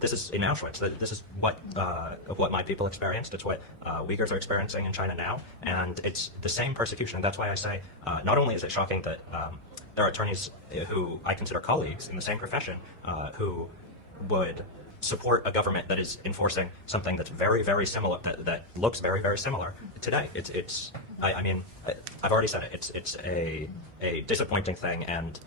this is in Auschwitz. This is what my people experienced. It's what Uyghurs are experiencing in China now, and it's the same persecution. That's why I say not only is it shocking that there are attorneys who I consider colleagues in the same profession who would support a government that is enforcing something that's very, very similar, that looks very, very similar today. I mean, I've already said it. It's a disappointing thing, and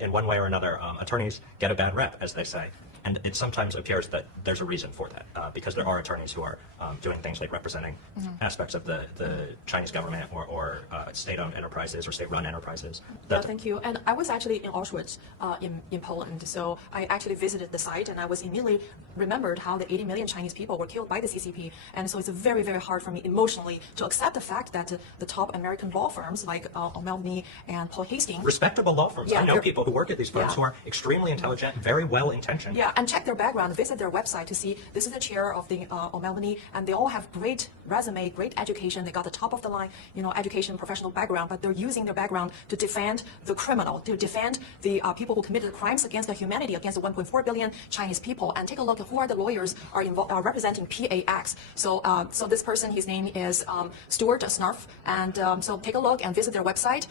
in one way or another, attorneys get a bad rep, as they say. And it sometimes appears that there's a reason for that, because there are attorneys who are doing things like representing aspects of the Chinese government or state-owned enterprises or state-run enterprises. Thank you. And I was actually in Auschwitz in Poland, so I actually visited the site, and I was immediately remembered how the 80 million Chinese people were killed by the CCP. And so it's very, very hard for me emotionally to accept the fact that the top American law firms like O'Melveny and Paul Hastings, respectable law firms. I know people who work at these firms who are extremely intelligent, very well-intentioned. Yeah, and check their background, visit their website to see this is the chair of the O'Melveny, and they all have great resume, great education. They got the top of the line, education, professional background, but they're using their background to defend the criminal, to defend the people who committed crimes against the humanity, against the 1.4 billion Chinese people. And take a look at who are the lawyers are representing PAX. So this person, his name is Stuart Snarf, and so take a look and visit their website.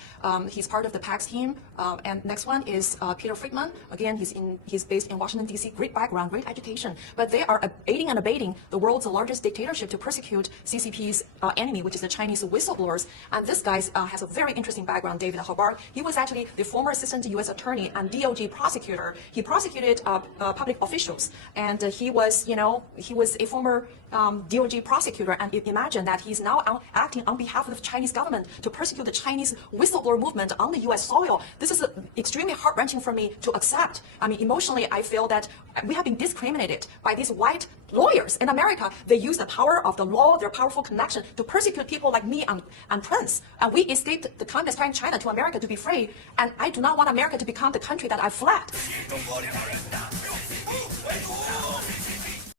He's part of the PAX team. And next one is Peter Friedman. Again, he's based in Washington, D.C. Great background, great education, but they are aiding and abetting the world's largest dictatorship to persecute CCP's enemy, which is the Chinese whistleblowers. And this guy has a very interesting background, David Hobart. He was actually the former assistant U.S. attorney and DOJ prosecutor. He prosecuted public officials, and he was a former DOJ prosecutor. And imagine that he's now acting on behalf of the Chinese government to persecute the Chinese whistleblower movement on the U.S. soil. This is extremely heart-wrenching for me to accept. I mean, emotionally, I feel that we have been discriminated by these white lawyers in America. They use the power of the law, their powerful connection, to persecute people like me and Prince. And we escaped the communist China to America to be free. And I do not want America to become the country that I fled.